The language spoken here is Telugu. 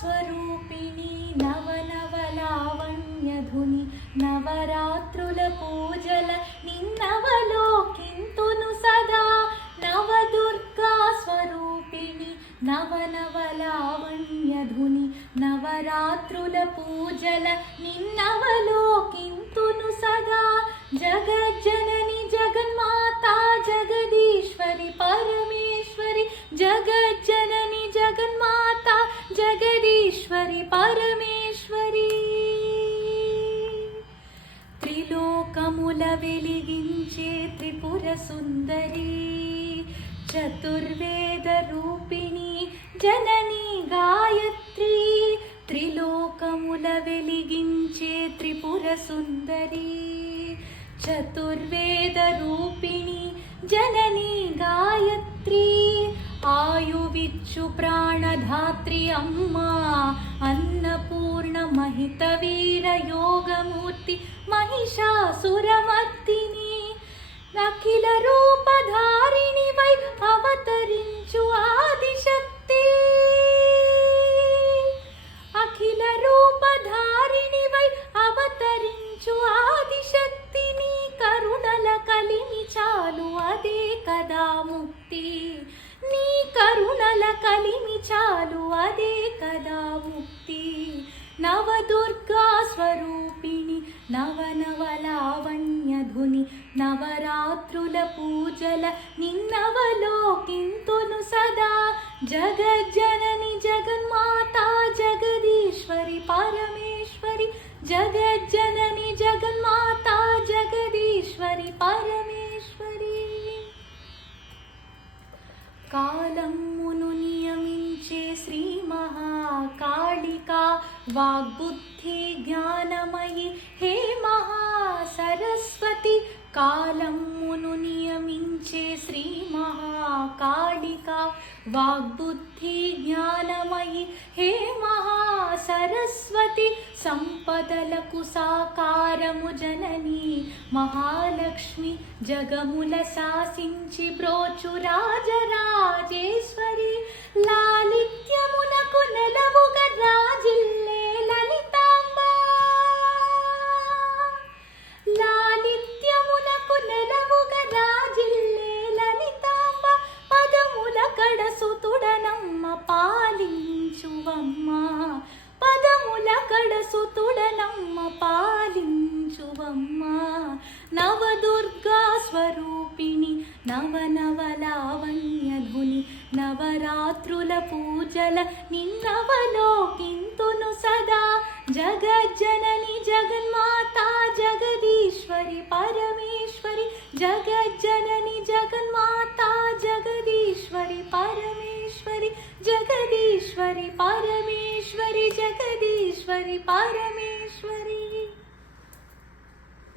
స్వరూపిణి నవనవలావణ్యధుని నవరాత్రుల పూజల నిన్నవలోకింతును సదా నవదుర్గా స్వరూపిణి నవనవలావణ్యధుని నవరాత్రుల పూజల నిన్నవలోకింతును సదా జగజ్జనని జగన్మాతా జగదీశ్వరి పరమేశ్వరి జగజ్జనని జగన్మాతా జగదీశ్వరి పరమేశ్వరి త్రిలోకముల వెలిగించే త్రిపుర సుందరి చతుర్వేద రూపిణి జనని గాయత్రి త్రిలోకముల వెలిగించే త్రిపుర సుందరి చతుర్వేద రూపిణి జనని గాయత్రి ఆయువిచ్చు ప్రాణధాత్రి అమ్మా అన్నపూర్ణ మహిత వీర యోగమూర్తి మహిషాసురమర్దిని అఖిల రూపధారిణి వై అవతరించు ఆదిశక్తి అఖిల రూపధారిణి వై అవతరించు ఆదిశక్తి నీ కరుణల కలిమి చాలు అదే కదా ముక్తి నీ కరుణల కలిమి చాలు అదే కదా ముక్తి నవదుర్గా స్వరూపిణి నవనవలావణ్యధుని నవరాత్రుల పూజల నిన్నవలోకింతును సదా జగజ్జనని జగన్మాతా జగదీశ్వరి పరమేశ్వరి జగజ్జనని జగన్మాతా జగదీశ్వరి పరమేశ్వరి కాలమును నియమించే శ్రీ మహాకాళికా వాగ్బుద్ధి జ్ఞానమయి హే మహాసరస్వతి కాలమును నియమించే శ్రీ మహాకాళికా వాగ్బుద్ధి జ్ఞానమయి హే మహాసరస్వతి సంపదలకు సాకారము జనని మహాలక్ష్మి జగముల శాసించి బ్రోచు రాజరాజేశ్వరి లాలిత్యమునకు నెలవుగా రాజిల్లే లలితాంబ లాలిత్యమునకు నెలవుగా రాజిల్లే లలితాంబ పదముల కడసుతుడనమ్మ పాలించువమ్మ పదముల కడసుతుడనమ్మ పాలించువమ్మ నవదుర్గా స్వరూపిణి నవనవలావణ్యధుని నవరాత్రుల పూజల నిన్నవలోకింతును సదా జగజ్జనని జగన్మాతా జగదీశ్వరి పరమేశ్వరి జగజ్జనని జగన్మాతా జగదీశ్వరి పరమేశ్వరి జగదీశ్వరి పరమేశ్వరి జగదీశ్వరి పరమేశ్వరి